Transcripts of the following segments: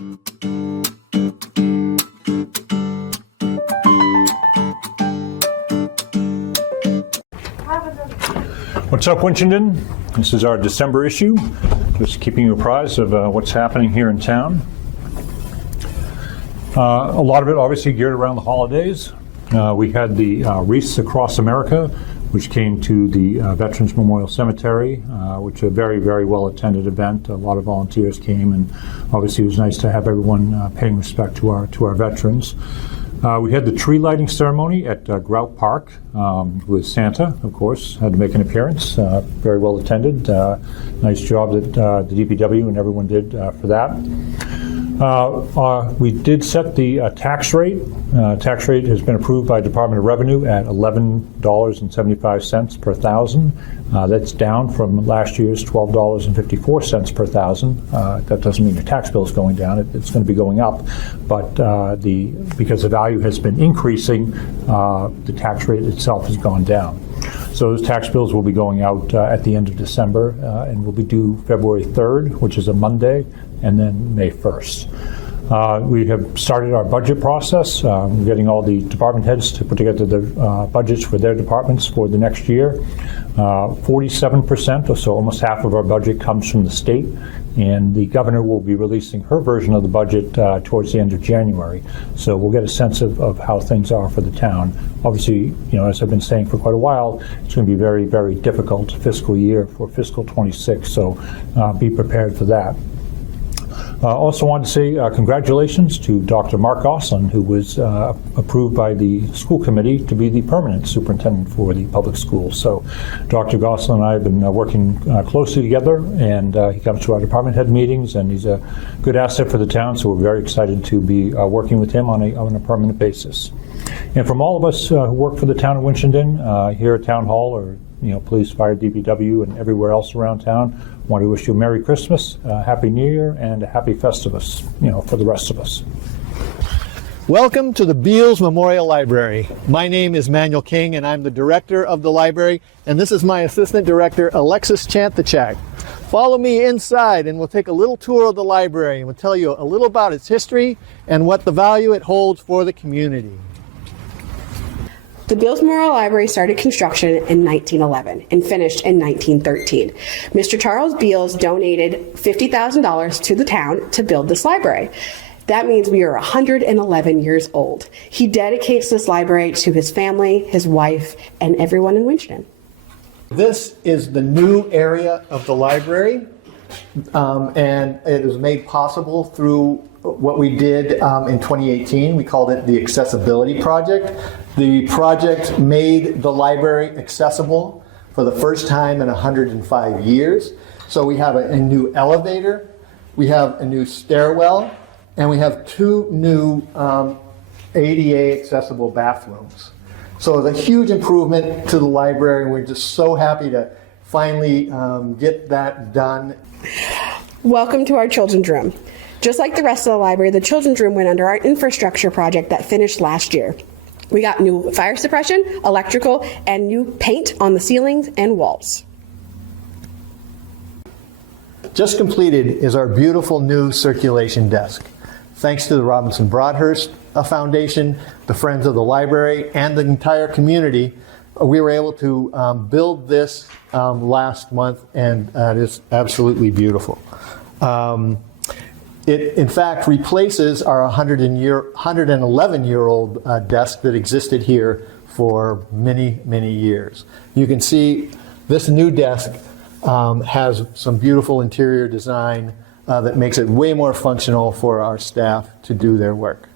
What's up, Winchendon? This is our December issue, just keeping you apprised of what's happening here in town. A lot of it obviously geared around the holidays. We had the Wreaths Across America, which came to the Veterans Memorial Cemetery, which was a very, very well-attended event. A lot of volunteers came, and obviously it was nice to have everyone paying respect to our veterans. We had the tree lighting ceremony at Grout Park with Santa, of course, had to make an appearance. Very well attended. Nice job that the DPW and everyone did for that. We did set the tax rate. Tax rate has been approved by Department of Revenue at $11.75 per thousand. That's down from last year's $12.54 per thousand. That doesn't mean your tax bill is going down. It's going to be going up. But because the value has been increasing, the tax rate itself has gone down. So those tax bills will be going out at the end of December and will be due February 3rd, which is a Monday, and then May 1st. We have started our budget process. We're getting all the department heads to put together the budgets for their departments for the next year. 47%, or so almost half of our budget, comes from the state, and the governor will be releasing her version of the budget towards the end of January. So we'll get a sense of how things are for the town. Obviously, as I've been saying for quite a while, it's going to be a very, very difficult fiscal year for fiscal 26, so be prepared for that. Also wanted to say congratulations to Dr. Mark Gosselin, who was approved by the school committee to be the permanent superintendent for the public schools. So Dr. Gosselin and I have been working closely together, and he comes to our department head meetings, and he's a good asset for the town, so we're very excited to be working with him on a permanent basis. And from all of us who work for the town of Winchendon, here at Town Hall, or police, fire, DPW, and everywhere else around town, want to wish you a Merry Christmas, Happy New Year, and a Happy Festivus, for the rest of us. Welcome to the Beals Memorial Library. My name is Manuel King, and I'm the director of the library, and this is my assistant director, Alexis Chanthachak. Follow me inside, and we'll take a little tour of the library, and we'll tell you a little about its history and what the value it holds for the community. The Beals Memorial Library started construction in 1911 and finished in 1913. Mr. Charles Beals donated $50,000 to the town to build this library. That means we are 111 years old. He dedicates this library to his family, his wife, and everyone in Winchendon. This is the new area of the library, and it was made possible through what we did in 2018. We called it the Accessibility Project. The project made the library accessible for the first time in 105 years. So we have a new elevator, we have a new stairwell, and we have two new ADA accessible bathrooms. So it's a huge improvement to the library, and we're just so happy to finally get that done. Welcome to our children's room. Just like the rest of the library, the children's room went under our infrastructure project that finished last year. We got new fire suppression, electrical, and new paint on the ceilings and walls. Just completed is our beautiful new circulation desk. Thanks to the Robinson Broadhurst Foundation, the Friends of the Library, and the entire community, we were able to build this last month, and it is absolutely beautiful. It, in fact, replaces our 111-year-old desk that existed here for many, many years. You can see this new desk has some beautiful interior design that makes it way more functional for our staff to do their work.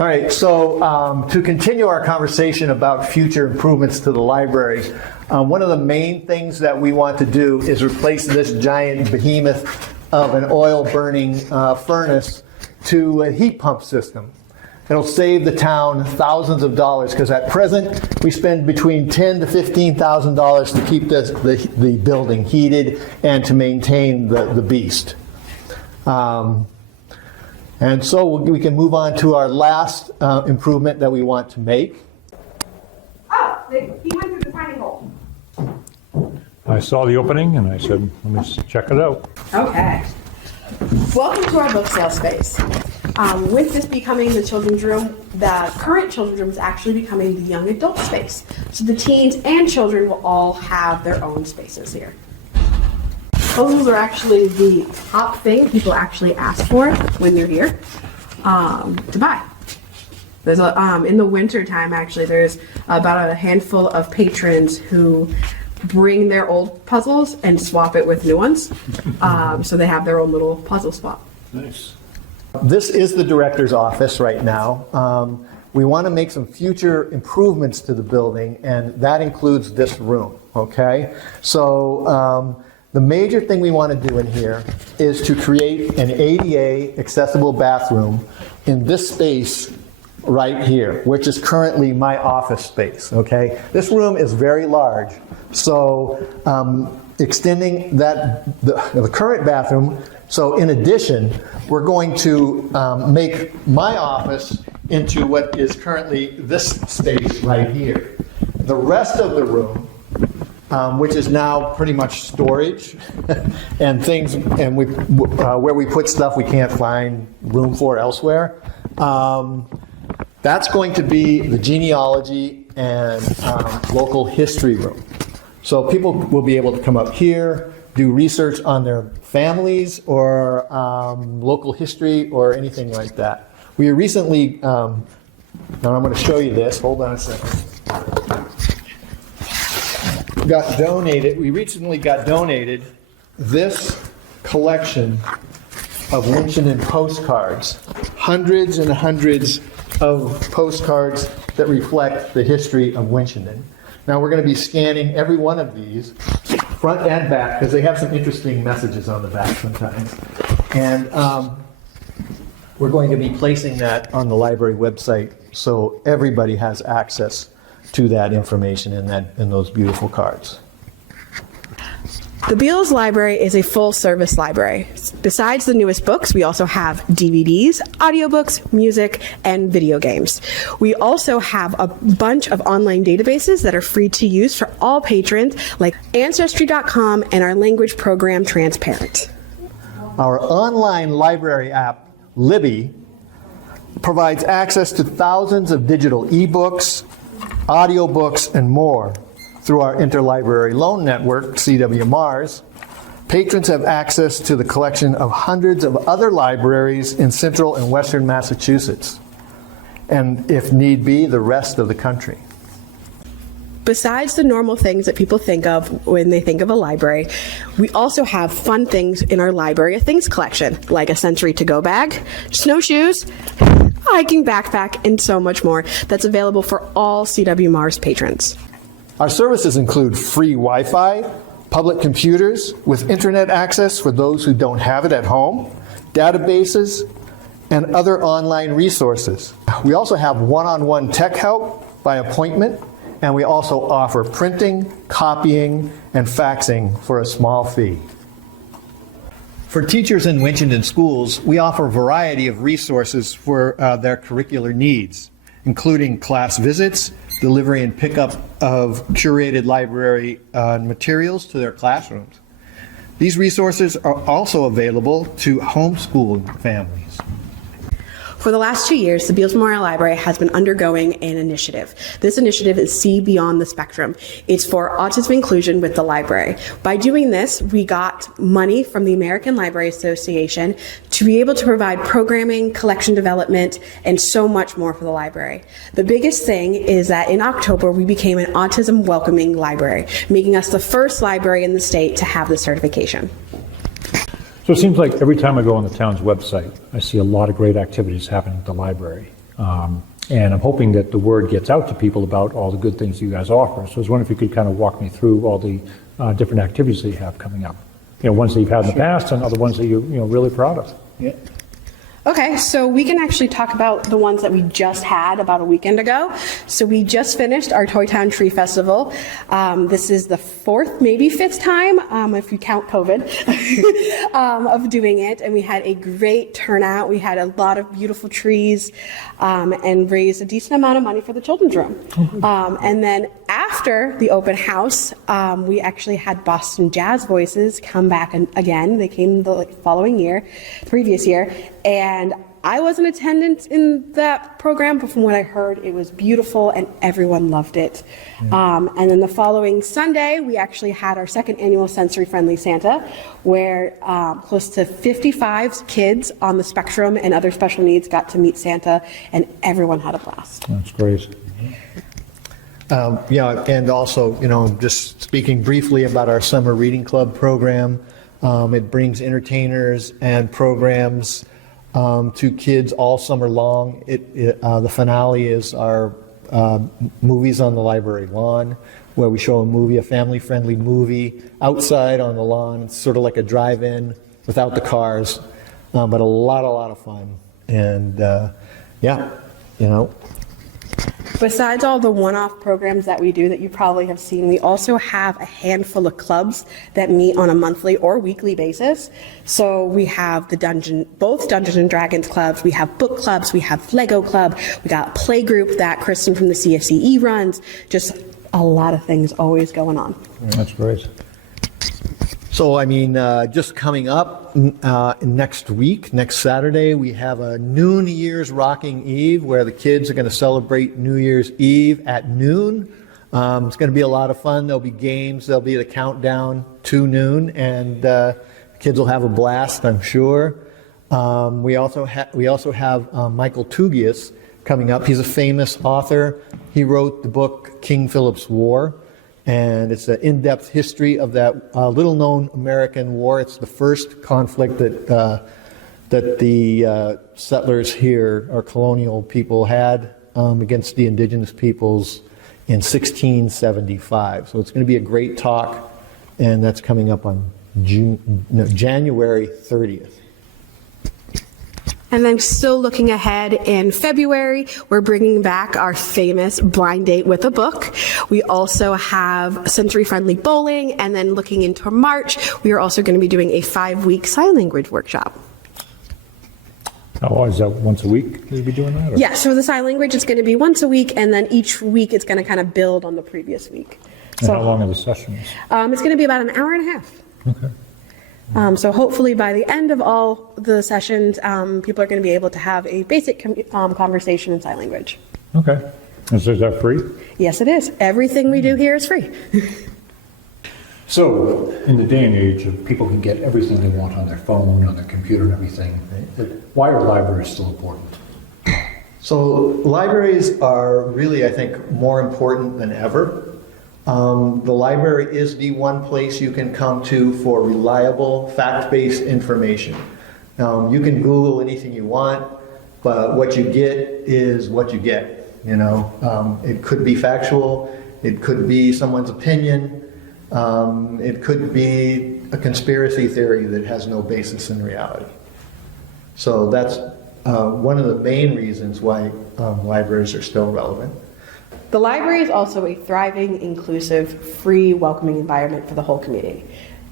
All right, so to continue our conversation about future improvements to the library, one of the main things that we want to do is replace this giant behemoth of an oil-burning furnace to a heat pump system. It'll save the town thousands of dollars, because at present we spend between $10,000 to $15,000 to keep the building heated and to maintain the beast. And so we can move on to our last improvement that we want to make. Oh, he went through the tiny hole. I saw the opening and I said, let me check it out. Okay. Welcome to our book sale space. With this becoming the children's room, the current children's room is actually becoming the young adult space. So the teens and children will all have their own spaces here. Puzzles are actually the top thing people actually ask for when they're here to buy. There's in the winter time, actually, there's about a handful of patrons who bring their old puzzles and swap it with new ones. So they have their own little puzzle spot. Nice. This is the director's office right now. We want to make some future improvements to the building, and that includes this room, okay? So the major thing we want to do in here is to create an ADA accessible bathroom in this space right here, which is currently my office space, okay? This room is very large, so extending that, the current bathroom, so in addition, we're going to make my office into what is currently this space right here. The rest of the room, which is now pretty much storage and things, and where we put stuff we can't find room for elsewhere, that's going to be the genealogy and local history room. So people will be able to come up here, do research on their families or local history or anything like that. We recently, now I'm going to show you this, hold on a second. We recently got donated this collection of Winchendon postcards, hundreds and hundreds of postcards that reflect the history of Winchendon. Now we're going to be scanning every one of these, front and back, because they have some interesting messages on the back sometimes. And we're going to be placing that on the library website so everybody has access to that information in those beautiful cards. The Beals Library is a full-service library. Besides the newest books, we also have DVDs, audiobooks, music, and video games. We also have a bunch of online databases that are free to use for all patrons, like Ancestry.com and our language program, Transparent. Our online library app, Libby, provides access to thousands of digital ebooks, audiobooks, and more. Through our interlibrary loan network, CW Mars, patrons have access to the collection of hundreds of other libraries in central and western Massachusetts, and if need be, the rest of the country. Besides the normal things that people think of when they think of a library, we also have fun things in our Library of Things collection, like a Sensory to-go bag, snowshoes, hiking backpack, and so much more that's available for all CW Mars patrons. Our services include free Wi-Fi, public computers with internet access for those who don't have it at home, databases, and other online resources. We also have one-on-one tech help by appointment, and we also offer printing, copying, and faxing for a small fee. For teachers in Winchendon schools, we offer a variety of resources for their curricular needs, including class visits, delivery and pickup of curated library materials to their classrooms. These resources are also available to homeschooled families. For the last 2 years, the Beals Memorial Library has been undergoing an initiative. This initiative is See Beyond the Spectrum. It's for autism inclusion with the library. By doing this, we got money from the American Library Association to be able to provide programming, collection development, and so much more for the library. The biggest thing is that in October, we became an autism welcoming library, making us the first library in the state to have this certification. So it seems like every time I go on the town's website, I see a lot of great activities happening at the library. And I'm hoping that the word gets out to people about all the good things you guys offer. So I was wondering if you could kind of walk me through all the different activities that you have coming up. You know, ones that you've had in the past and other ones that you're really proud of. Yeah. Okay, so we can actually talk about the ones that we just had about a weekend ago. So we just finished our Toy Town Tree Festival. This is the fourth, maybe fifth time, if you count COVID, of doing it. And we had a great turnout. We had a lot of beautiful trees and raised a decent amount of money for the children's room. And then after the open house, we actually had Boston Jazz Voices come back again. They came the previous year, and I was in attendance in that program, but from what I heard, it was beautiful and everyone loved it. And then the following Sunday, we actually had our second annual Sensory Friendly Santa, where close to 55 kids on the spectrum and other special needs got to meet Santa, and everyone had a blast. That's great. Yeah, and also, just speaking briefly about our summer reading club program, it brings entertainers and programs to kids all summer long. The finale is our movies on the library lawn, where we show a family-friendly movie outside on the lawn. It's sort of like a drive-in without the cars, but a lot of fun. And Besides all the one-off programs that we do that you probably have seen, we also have a handful of clubs that meet on a monthly or weekly basis. So we have both Dungeons and Dragons clubs, we have book clubs, we have Lego club, we got a play group that Kristen from the CFCE runs. Just a lot of things always going on. That's great. So, just coming up next week, next Saturday, we have a New Year's Rocking Eve where the kids are going to celebrate New Year's Eve at noon. It's going to be a lot of fun. There'll be games. There'll be the countdown to noon, and kids will have a blast, I'm sure. We also have Michael Tugias coming up. He's a famous author. He wrote the book King Philip's War. And it's an in-depth history of that little-known American war. It's the first conflict that the settlers here, or colonial people, had against the indigenous peoples in 1675. So it's going to be a great talk, and that's coming up on January 30th. And then still looking ahead in February, we're bringing back our famous blind date with a book. We also have sensory friendly bowling, and then looking into March, we are also going to be doing a 5-week sign language workshop. Oh, is that once a week you'll be doing that? Or? Yeah, so the sign language is going to be once a week, and then each week it's going to kind of build on the previous week. And how long are the sessions? It's going to be about an hour and a half. Okay. So hopefully by the end of all the sessions, people are going to be able to have a basic conversation in sign language. Okay. And so is that free? Yes, it is. Everything we do here is free. So, in the day and age of people can get everything they want on their phone, on their computer and everything, why are libraries still important? So libraries are really, I think, more important than ever. The library is the one place you can come to for reliable, fact-based information. You can Google anything you want, but what you get is what you get. It could be factual, it could be someone's opinion, it could be a conspiracy theory that has no basis in reality. So that's one of the main reasons why libraries are still relevant. The library is also a thriving, inclusive, free, welcoming environment for the whole community.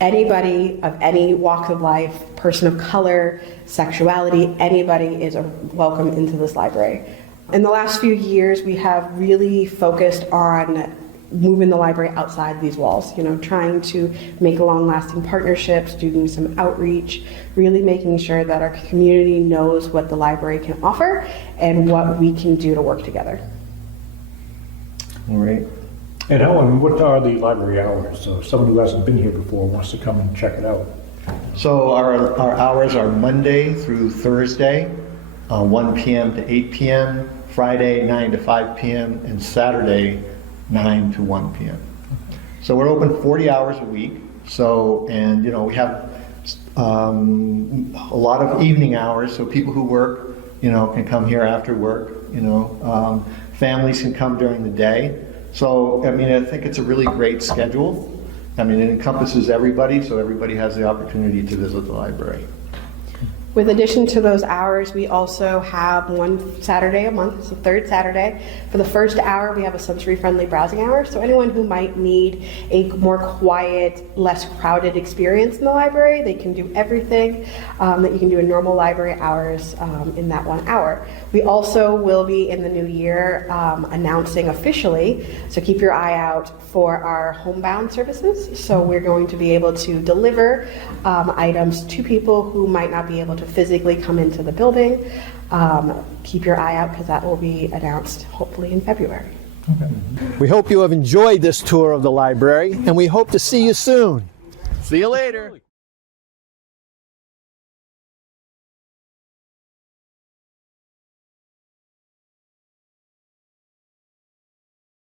Anybody of any walk of life, person of color, sexuality, anybody is welcome into this library. In the last few years, we have really focused on moving the library outside these walls, trying to make long-lasting partnerships, doing some outreach, really making sure that our community knows what the library can offer and what we can do to work together. All right. And Ellen, what are the library hours? So if someone who hasn't been here before wants to come and check it out. So our hours are Monday through Thursday, 1 p.m. to 8 p.m., Friday 9 to 5 p.m., and Saturday 9 to 1 p.m. So we're open 40 hours a week. So, and we have a lot of evening hours, so people who work, can come here after work. Families can come during the day. So, I think it's a really great schedule. It encompasses everybody, so everybody has the opportunity to visit the library. With addition to those hours, we also have one Saturday a month, it's the third Saturday. For the first hour, we have a sensory-friendly browsing hour, so anyone who might need a more quiet, less crowded experience in the library, they can do everything that you can do in normal library hours in that 1 hour. We also will be in the new year announcing officially, so keep your eye out for our homebound services. So we're going to be able to deliver items to people who might not be able to physically come into the building. Keep your eye out because that will be announced hopefully in February. We hope you have enjoyed this tour of the library, and we hope to see you soon. See you later.